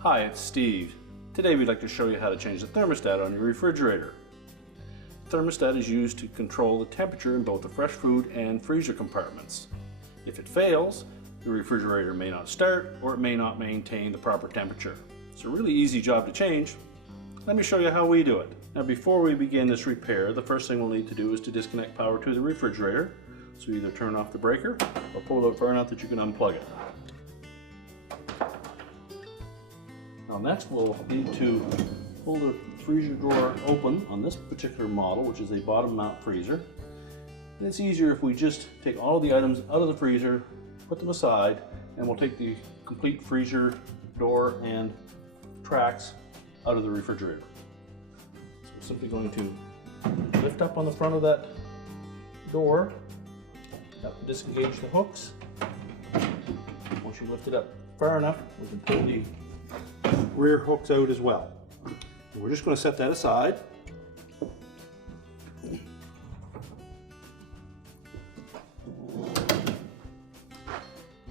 Hi, it's Steve. Today we'd like to show you how to change the thermostat on your refrigerator. The thermostat is used to control the temperature in both the fresh food and freezer compartments. If it fails, the refrigerator may not start or it may not maintain the proper temperature. It's a really easy job to change. Let me show you how we do it. Now before we begin this repair, the first thing we'll need to do is to disconnect power to the refrigerator. So either turn off the breaker or pull it out far enough that you can unplug it. Now next we'll need to pull the freezer drawer open on this particular model, which is a bottom mount freezer. And it's easier if we just take all the items out of the freezer, put them aside, and we'll take the complete freezer door and tracks out of the refrigerator. So we're simply going to lift up on the front of that door, have to disengage the hooks. Once you lift it up far enough, we can pull the rear hooks out as well. And we're just going to set that aside.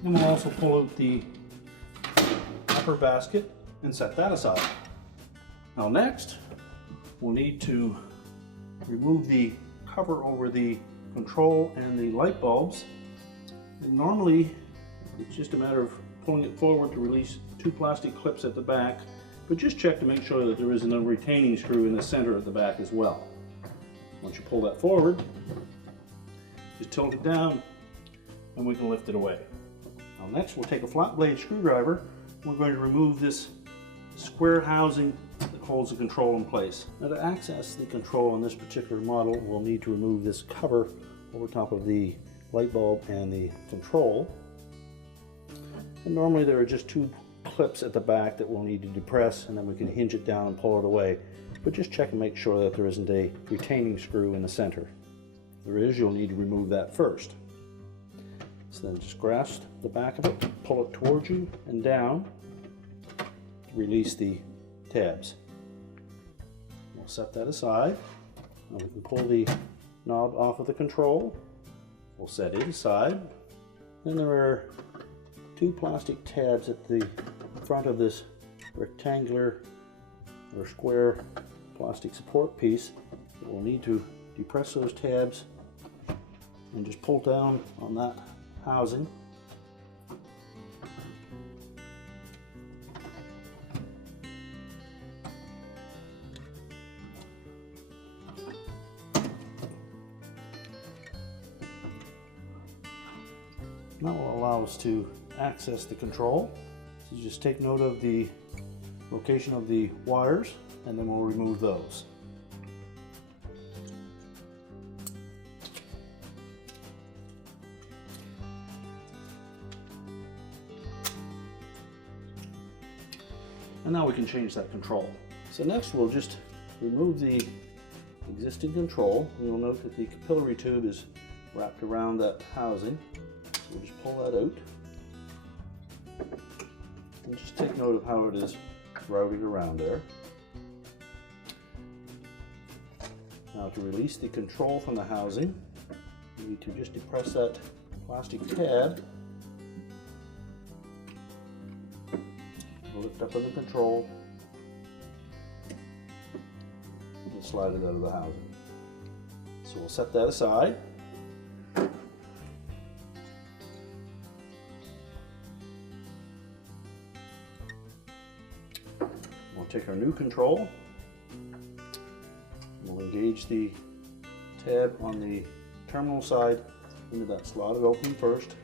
And we'll also pull out the upper basket and set that aside. Now next, we'll need to remove the cover over the control and the light bulbs. And normally, it's just a matter of pulling it forward to release two plastic clips at the back, but just check to make sure that there isn't a retaining screw in the center at the back as well. Once you pull that forward, just tilt it down and we can lift it away. Now next we'll take a flat blade screwdriver. We're going to remove this square housing that holds the control in place. Now to access the control on this particular model, we'll need to remove this cover over top of the light bulb and the control. And normally there are just two clips at the back that we'll need to depress, and then we can hinge it down and pull it away. But just check and make sure that there isn't a retaining screw in the center. If there is, you'll need to remove that first. So then just grasp the back of it, pull it towards you and down to release the tabs. We'll set that aside. Now we can pull the knob off of the control. We'll set it aside. Then there are two plastic tabs at the front of this rectangular or square plastic support piece. We'll need to depress those tabs and just pull down on that housing. That will allow us to access the control. So just take note of the location of the wires and then we'll remove those. And now we can change that control. So next we'll just remove the existing control. You'll note that the capillary tube is wrapped around that housing. We'll just pull that out and just take note of how it is routed around there. Now to release the control from the housing, you need to just depress that plastic tab, lift up on the control, and slide it out of the housing. So we'll set that aside. We'll take our new control. We'll engage the tab on the terminal side into that slot it open first.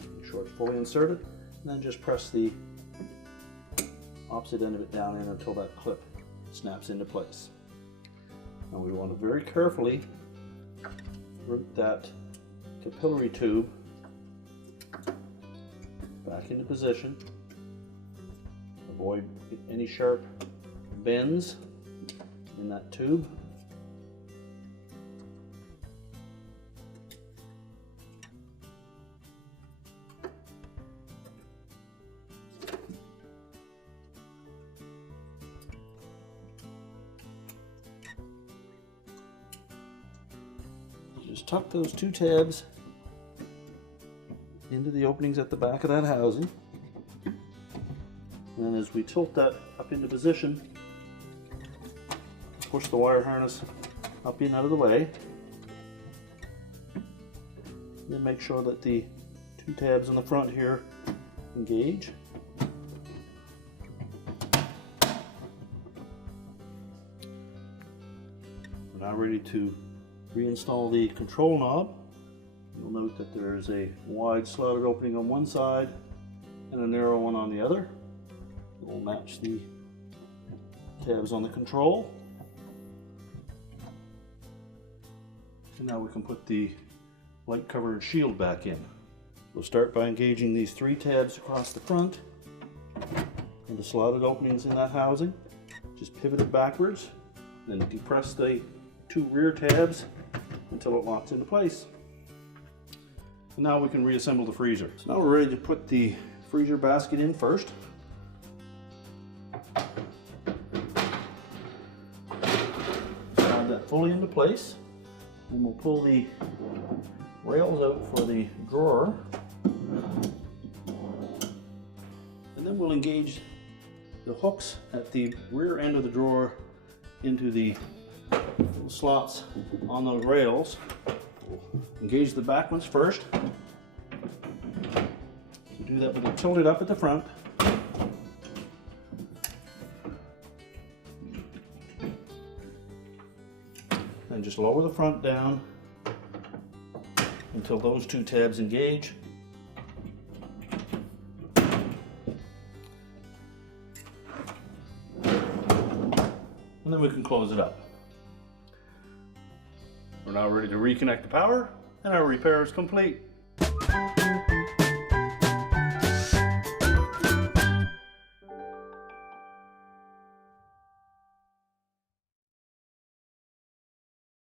Make sure it's fully inserted, and then just press the opposite end of it down in until that clip snaps into place. Now we want to very carefully route that capillary tube back into position. Avoid any sharp bends in that tube. Just tuck those two tabs into the openings at the back of that housing. And then as we tilt that up into position, push the wire harness up and out of the way. Then make sure that the two tabs in the front here engage. We're now ready to reinstall the control knob. You'll note that there is a wide slotted opening on one side and a narrow one on the other. It will match the tabs on the control. And now we can put the light cover and shield back in. We'll start by engaging these three tabs across the front and the slotted openings in that housing. Just pivot it backwards, then depress the two rear tabs until it locks into place. And now we can reassemble the freezer. So now we're ready to put the freezer basket in first. Slide that fully into place. And we'll pull the rails out for the drawer. And then we'll engage the hooks at the rear end of the drawer into the little slots on the rails. Engage the back ones first. To do that, we'll tilt it up at the front. And just lower the front down until those two tabs engage. And then we can close it up. We're now ready to reconnect the power, and our repair is complete.